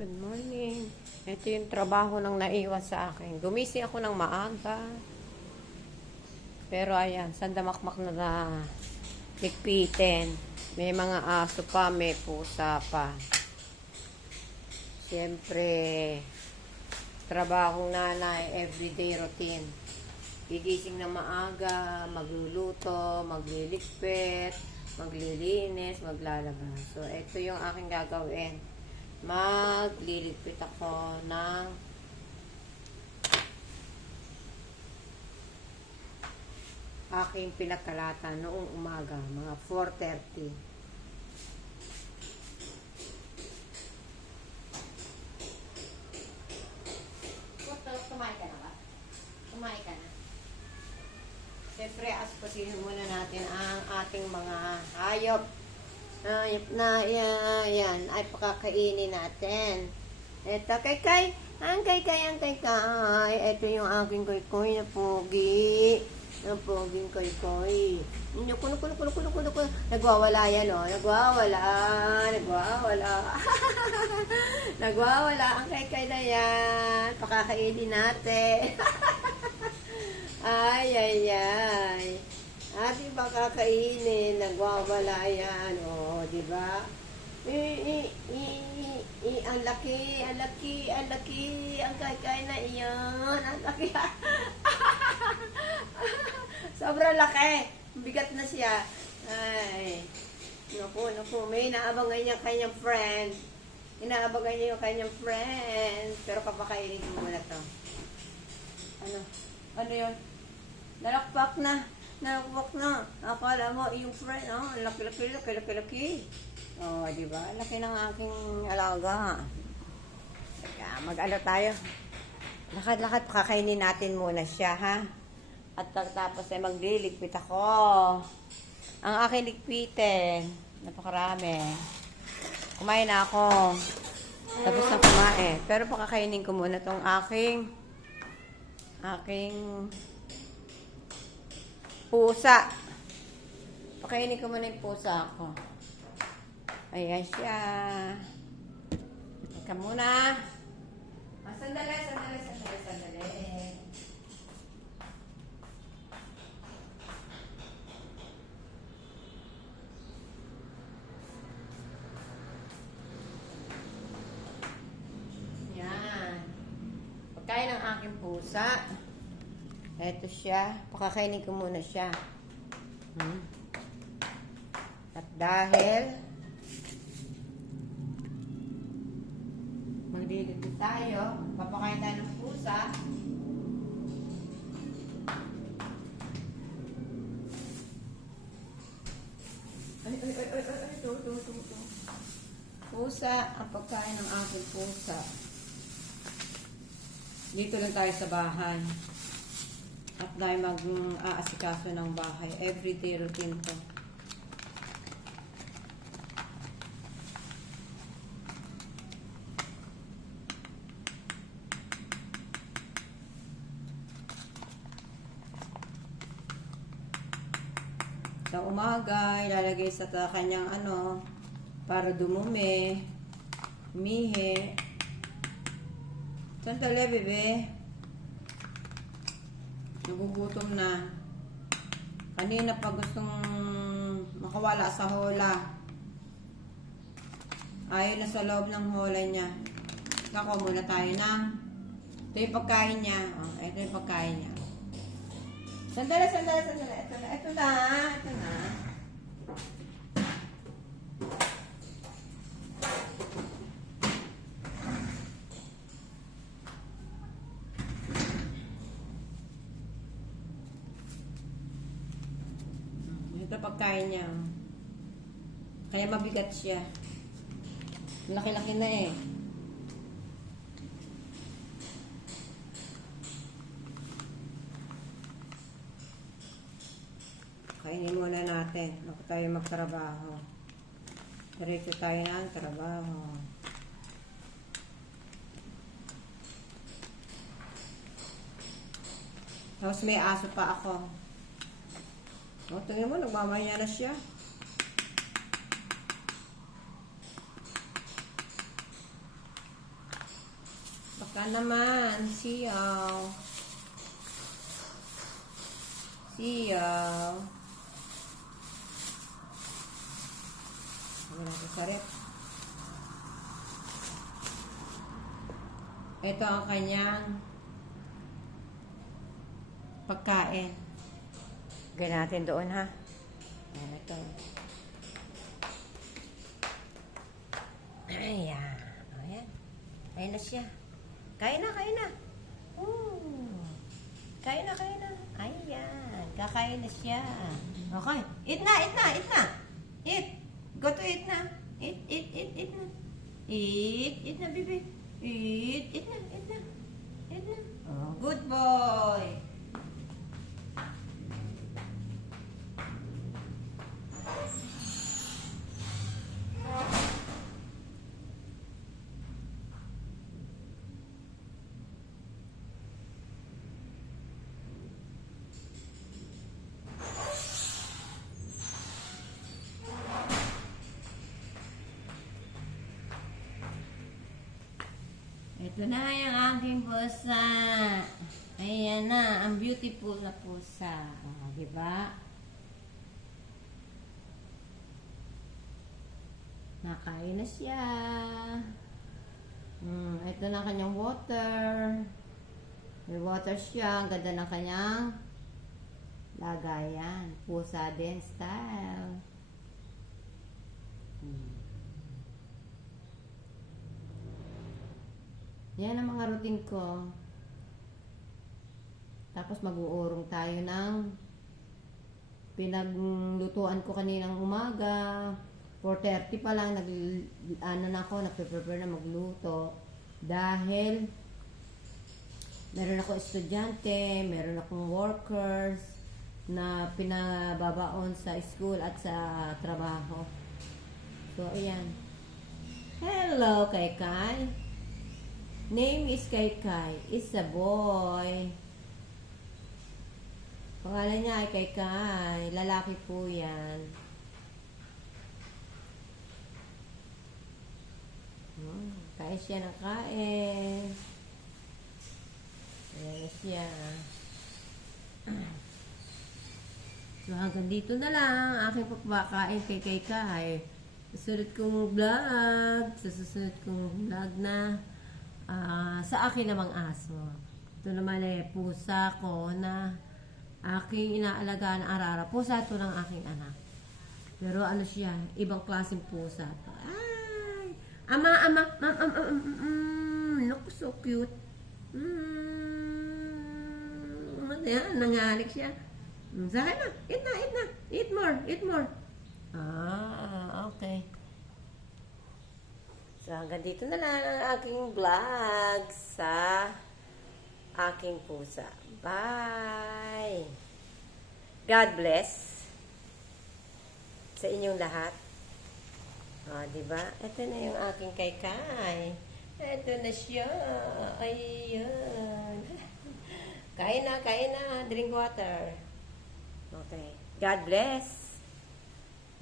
Good morning. Ito yung trabaho ng naiwan sa akin. Gumising ako ng maaga. Pero ayan, sandamakmak na ligpitin. May mga aso pa, may pusa pa. Siyempre, trabahong nanay, everyday routine. Gigising na maaga, magluluto, magliligpit, maglilinis, maglalabas. So, ito yung aking gagawin. Magliligpit ako ng aking pinagkalatan noong umaga, mga 4:30. Kumain ka na ba? Kumain ka na? Siyempre, aspasin muna natin ang ating mga hayop. Hayop na yan ay pakakainin natin. Ito, kay. Ang kay. Ito yung aking koy na pogi. Ang poging koy. Nuko. Nagwawala yan, oh. Nagwawala. Nagwawala ang kay na yan. Pakakainin natin. Ay. Ating pakakainin, nagwawala yan, o, di ba? Ang laki, ang kay na iyan, ang laki. Sobrang laki, bigat na siya. Ay, naku, may inaabangan niya kanyang friend. Inaabangan niya yung kanyang friend. Pero papakainin ko muna to. Ano yun? Nalakpak na. Akala mo, yung friend, laki. Oh, di ba? Laki ng aking alaga. Teka, mag-ano tayo? Lakad, kakainin natin muna siya, ha? At tapos ay magliligpit ako. Ang aking ligpitin, napakarami. Kumain na ako. Tapos na kumain. Pero pakakainin ko muna tong aking pusa. Pakainin ko muna yung pusa ako. Ayan siya. Teka muna. Sandali. Yan. Pagkain ng aking pusa. Ito siya. Pakakainin ko muna siya. At dahil magliligpit tayo, papakain tayo ng pusa. Ay. Ito. Pusa, ang pagkain ng aking pusa. Dito lang tayo sa bahay. At dahil mag-aasikaso ng bahay. Everyday routine to. Sa umaga, ilalagay sa kanyang para dumumi. Umihi. Sandali, bebe. Nagugutom na. Kanina pa gustong makawala sa hola. Ayaw na sa loob ng hola niya. Nakuha muna tayo ng ito yung pagkain niya. Ito yung pagkain niya. Sandali. Ito na. Ito pagkain niya. Kaya mabigat siya. Laki-laki na eh. Kainin muna natin. Bago tayo magtrabaho. Diretso tayo ng trabaho. Tapos may aso pa ako. O, tingin mo, nagmamaya na siya. Baka naman, siyaw. Siyaw. Wala sa rep. Ito ang kanyang pagkain. Gawin natin doon, ha? Ayan, ito. Ayan. Ayan. Ayan na siya. Kain na, kain na. Kain na, kain na. Ayan. Kakain na siya. Okay. Eat na, eat na, eat na. Eat. Go to eat na. Eat, eat, eat, eat na. Eat na, baby. Eat na, eat na. Eat na. Oh, good boy. Ito na yung aking pusa. Ayan na, ang beautiful na pusa. Oh, diba? Nakain na siya. Ito na kanyang water. May water siya. Ang ganda ng kanyang lagayan. Pusa din style. Yan ang mga routine ko. Tapos mag-uurong tayo ng pinaglutuan ko kaninang umaga. 4:30 pa lang, nagpe-prepare na magluto. Dahil meron ako estudyante, meron akong workers na pinababaon sa school at sa trabaho. So, ayan. Hello, Kai Kai. Name is Kai Kai. It's a boy. Pangalan niya ay Kai Kai. Lalaki po yan. Kain siya ng kain. Ayan na siya. So hanggang dito na lang ang aking pagpakain kay Kai Kai. Susunod kong vlog. Sa susunod kong vlog na sa akin namang aso. Ito naman ay pusa ko na aking inaalagaan arara. Pusa ito ng aking anak. Pero ano siya, ibang klaseng pusa. Ay! Ama! Look, so cute. Ayan, nangalik siya. Sa akin na. Eat na, eat na. Eat more, eat more. Okay. So, hanggang dito na lang ang aking vlog sa aking pusa. Bye! God bless sa inyong lahat. Diba? Ito na yung aking Kai Kai. Ito na siya. Ayan. Kain na, kain na. Drink water. Okay. God bless.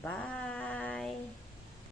Bye!